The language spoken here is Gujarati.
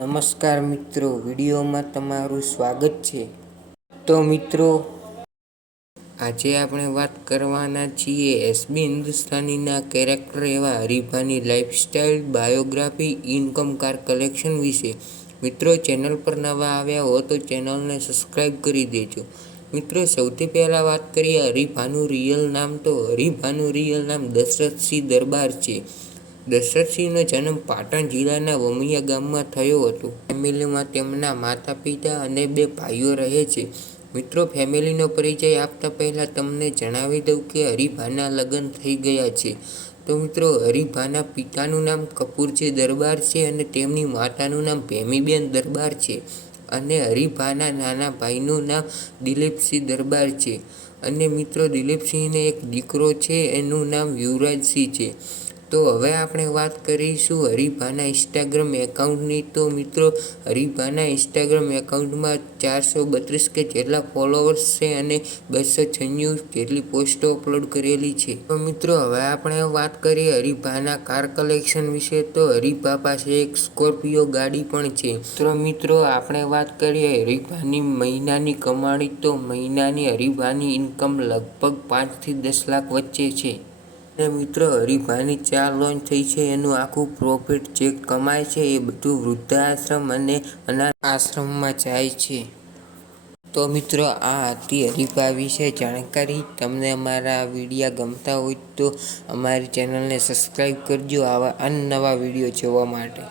નમસ્કાર મિત્રો, વિડીયોમાં તમારું સ્વાગત છે. તો મિત્રો, આજે આપણે વાત કરવાના છીએ એસબી હિન્દુસ્તાનીના કેરેક્ટર એવા હરીફાની lifestyle biography, income car collection વિશે. મિત્રો, ચેનલ પર નવા આવ્યા હો તો ચેનલને સબસ્ક્રાઈબ કરી દેજો. મિત્રો, સૌથી પહેલાં વાત કરીએ હરીફાનું રિયલ નામ તો હરીફાનું રિયલ નામ દશરથસિંહ દરબાર છે. દશરથસિંહનો જન્મ પાટણ જિલ્લાના વમિયા ગામમાં થયો હતો. ફેમિલીમાં તેમના માતા પિતા અને બે ભાઈઓ રહે છે. મિત્રો, ફેમિલીનો પરિચય આપતા પહેલાં તમને જણાવી દઉં કે હરિભાના લગ્ન થઈ ગયા છે. તો મિત્રો, હરિભાના પિતાનું નામ કપૂરજી દરબાર છે અને તેમની માતાનું નામ ભેમીબેન દરબાર છે અને હરિભાના નાના ભાઈનું નામ દિલીપસિંહ દરબાર છે. અને મિત્રો, દિલીપસિંહને એક દીકરો છે, એનું નામ યુવરાજસિંહ છે. તો હવે આપણે વાત કરીશું હરીભાના ઇન્સ્ટાગ્રામ એકાઉન્ટની તો મિત્રો, હરિભાના ઇન્સ્ટાગ્રામ એકાઉન્ટમાં ચારસો બત્રીસ કે જેટલા ફોલોવર્સ છે અને બસો છન્નું જેટલી પોસ્ટો અપલોડ કરેલી છે. તો મિત્રો, હવે આપણે વાત કરીએ હરીભાના કાર કલેક્શન વિશે. તો હરીભા પાસે એક સ્કોર્પિયો ગાડી પણ છે. તો મિત્રો, આપણે વાત કરીએ હરિભાની મહિનાની કમાણી. તો મહિનાની હરીભાની ઇન્કમ લગભગ પાંચથી દસ લાખ વચ્ચે છે. અને મિત્ર હરિભાઈની ચાર લોન્ચ થઈ છે, એનું આખું પ્રોફિટ જે કમાય છે, એ બધું વૃદ્ધાશ્રમ અને અનાથ આશ્રમમાં જાય છે. તો મિત્રો, આ હતી હરિભાઈ વિશે જાણકારી. તમને અમારા વિડીયા ગમતા હોય તો અમારી ચેનલને સબસ્ક્રાઈબ કરજો આવા અનનવા વીડિયો જોવા માટે.